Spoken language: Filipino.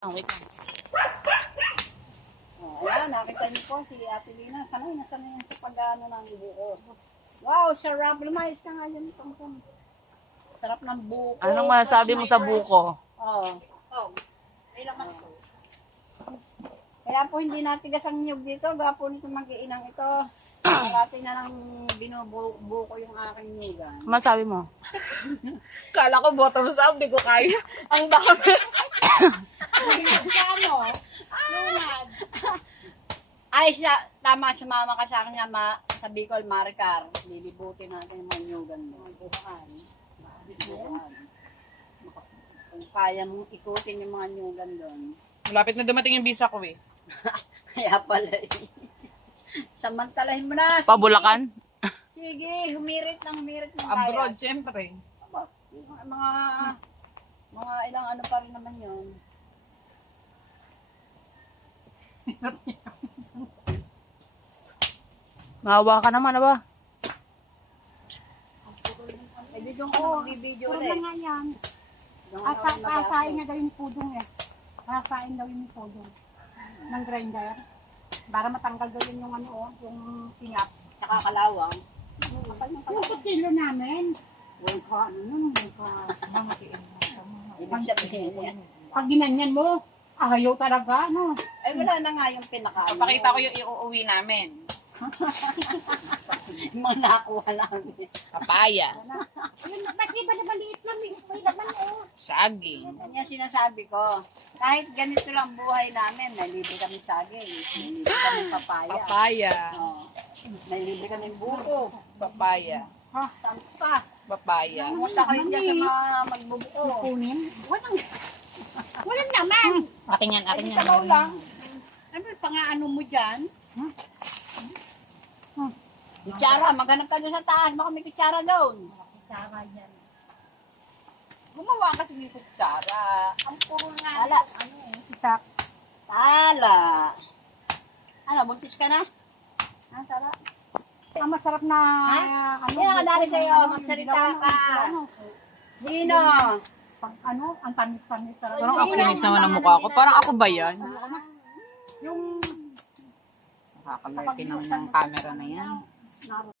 Wait lang. Ayan, nakita niyo po si Ate Lina. Sanay na sanay yan sa pag-ano ng buko. Wow, sarap. Lumayos ka nga dyan. Sarap ng buko. Anong masasabi mo sa buko? Oo. May laman ito. Kaya po hindi natigas ang niyog dito. Gapo nito mag-iinang ito. Marati na lang binubuko yung aking niyugan. Masasabi mo? Kala ko bottom up, di ko kaya. Ang dami. Ano? Lunad. Ay, tama, sumama ka sa akin nga sa Bicol, Maricar. Lilibutin natin yung mga niyugan mo. Bukaan. Kung kaya mong ikutin yung mga niyugan doon. Malapit na dumating yung visa ko eh. Kaya pala eh. Samantalahin mo na. Pabulakan? Sige, humirit ng Abroad, syempre. Aba, mga ilang ano pa rin naman yun. Mahawa ka naman, ba? Eh, di doon ka magbibideo Puro ulit. na nga yan. Doon ka Kasain na daw yung pudong eh. Kasain daw yung pudong. Ng grinder. Para matanggal daw yun yung ano, yung tingap. Tsaka kalawang. Yung kutsilyo namin. Huwag ka, ano nun, huwag ka. Ibig sabihin yan. Pag ginanyan mo, ayaw talaga, no? Ay, wala na nga yung pinaka. Papakita ko yung iuuwi namin. Yung mga nakuha namin. Papaya, Yun, ba't di ba na maliit lang? May laman, oh. saging, Yan yung sinasabi ko. Kahit ganito lang buhay namin, may libre kami saging, may libre kami papaya. papaya, Oh, may libre kami buko. papaya, Ha? Sampa. papaya. Pumunta kayo dyan sa mga magbubuko. Kunin? Walang naman. Akin yan, Ay, sabaw lang. Ano, pang-ano mo dyan? Kutsara, maghanap ka doon sa taas. Baka may kutsara doon. Sara yan. Gumawa kasi ng kutsara. Ang puro nga. Tala. Ano eh, isak. Tala. Ano, buntis ka na? Ah, tala. Ang masarap na, ano. Kaya kadali sa'yo, magsalita ka. Sino? Pag ano, ang tamis-tamis. Parang ako linis naman ang mukha ko. Parang ako ba yan? Yung Nakakalaki naman ng camera na yan.